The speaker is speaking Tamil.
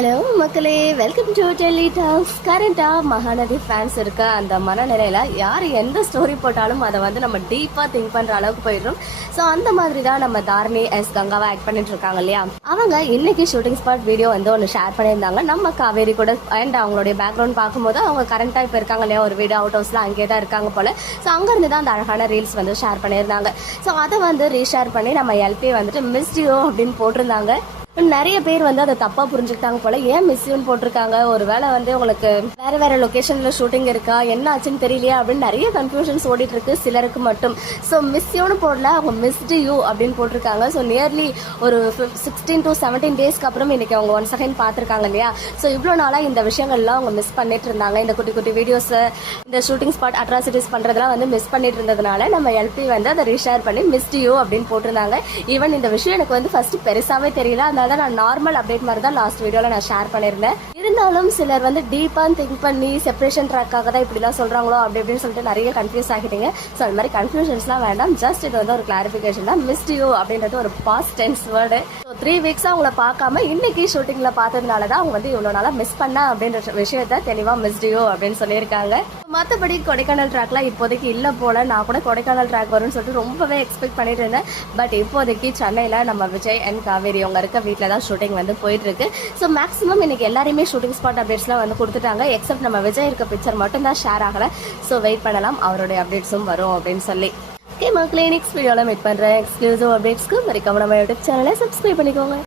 ஹலோ மக்களே, வெல்கம் டு டெல்லி டாக்ஸ். கரண்டாக மகாநதி ஃபேன்ஸ் இருக்க அந்த மனநிலையில் யார் எந்த ஸ்டோரி போட்டாலும் அதை வந்து நம்ம டீப்பாக திங்க் பண்ணுற அளவுக்கு போயிடுறோம். ஸோ அந்த மாதிரி தான் நம்ம தாரணி எஸ் கங்காவை ஆக்ட் பண்ணிட்டு இருக்காங்க இல்லையா. அவங்க இன்னைக்கு ஷூட்டிங் ஸ்பாட் வீடியோ வந்து ஒன்று ஷேர் பண்ணியிருந்தாங்க நம்ம காவேரி கூட. அண்ட் அவங்களுடைய பேக்ரவுண்ட் பார்க்கும்போது அவங்க கரண்டாக இப்போ இருக்காங்க இல்லையா, ஒரு வீடு அவுட் ஹவுஸில் அங்கே தான் இருக்காங்க போல். ஸோ அங்கேருந்து தான் அந்த அழகான ரீல்ஸ் வந்து ஷேர் பண்ணியிருந்தாங்க. ஸோ அதை வந்து ரீஷேர் பண்ணி நம்ம எல்பி வந்துட்டு மிஸ்டியோ அப்படின்னு போட்டிருந்தாங்க. நிறைய பேர் வந்து அதை தப்பா புரிஞ்சுக்கிட்டாங்க போல. ஏன் மிஸ்யூன்னு போட்டிருக்காங்க, ஒருவேளை வந்து உங்களுக்கு வேற வேற லொகேஷன்ல ஷூட்டிங் இருக்கா, என்ன ஆச்சுன்னு தெரியலையா அப்படின்னு நிறைய கன்ஃபியூஷன்ஸ் ஓடிட்டு இருக்கு சிலருக்கு மட்டும். ஸோ மிஸ்யூன்னு போடல, அவங்க மிஸ்டு யூ அப்படின்னு போட்டிருக்காங்க. ஸோ நியர்லி ஒரு 16 to 17 டேஸ்க்கு அப்புறம் இன்னைக்கு அவங்க ஒன் செகண்ட் பார்த்துருக்காங்க இல்லையா. ஸோ இவ்வளோ நாளாக இந்த விஷயங்கள்லாம் அவங்க மிஸ் பண்ணிட்டு இருந்தாங்க. இந்த குட்டி குட்டி வீடியோஸ், இந்த ஷூட்டிங் ஸ்பாட் அட்ராசிட்டிஸ் பண்றதெல்லாம் வந்து மிஸ் பண்ணிட்டு இருந்ததுனால நம்ம எல்பி வந்து அதை ரீஷேர் பண்ணி மிஸ்டு யூ அப்படின்னு போட்டிருந்தாங்க. ஈவன் இந்த விஷயம் எனக்கு வந்து ஃபர்ஸ்ட் பெருசாவே தெரியல, அதனால நான் நார்மல் அப்டேட் மாதிரி தான் லாஸ்ட் வீடியோல நான் ஷேர் பண்ணியிருந்தேன். இருந்தாலும் சிலர் வந்து டீப்பா திங்க் பண்ணி செப்பரேஷன் ட்ராக்காக தான் இப்படிலாம் சொல்றாங்களோ அப்படி இப்படின்னு சொல்லிட்டு நிறைய கன்ஃபியூஸ் ஆகிட்டீங்க. ஸோ அந்த மாதிரி கன்ஃபியூஷன்ஸ்லாம் வேண்டாம். ஜஸ்ட் இது வந்து ஒரு கிளாரிஃபிகேஷன் தான். மிஸ்ட் யூ அப்படின்றது ஒரு பாஸ்ட் டென்ஸ் வேர்டு. ஸோ 3 வீக்ஸா அவங்கள பார்க்காம இன்னைக்கு ஷூட்டிங்ல பார்த்ததுனால தான் அவங்க வந்து இவ்வளோ நாளா மிஸ் பண்ண அப்படின்ற விஷயத்த தெளிவா மிஸ்ட் யூ அப்படின்னு சொல்லியிருக்காங்க. மற்றபடி கொடைக்கானல் ட்ராக்லாம் இப்போதைக்கு இல்லை போல. நான் கூட கொடைக்கானல் ட்ராக் வரும்னு சொல்லிட்டு ரொம்பவே எக்ஸ்பெக்ட் பண்ணிட்டு இருந்தேன். பட் இப்போதைக்கு சென்னையில் நம்ம விஜய் அண்ட் காவேரி அவங்க இருக்க வீட்டில் தான் ஷூட்டிங் வந்து போயிட்டு இருக்கு. ஸோ மேக்ஸிமம் இன்னைக்கு எல்லாருமே ஷூட்டிங் ஸ்பாட் அப்டேட்ஸ்லாம் வந்து கொடுத்துட்டாங்க. எக்ஸப்ட் நம்ம விஜய் இருக்க பிக்சர் மட்டும் தான் ஷேர் ஆகலை. ஸோ வெயிட் பண்ணலாம், அவருடைய அப்டேட்ஸும் வரும் அப்படின்னு சொல்லி. ஓகே மக்களே, நெக்ஸ்ட் வீடியோவில் மீட் பண்ணுறேன். எக்ஸ்க்ளூசிவ் அப்டேட்ஸ்க்கு மறக்காம நம்ம யூடியூப் சேனலை சப்ஸ்கிரைப் பண்ணிக்கோங்க.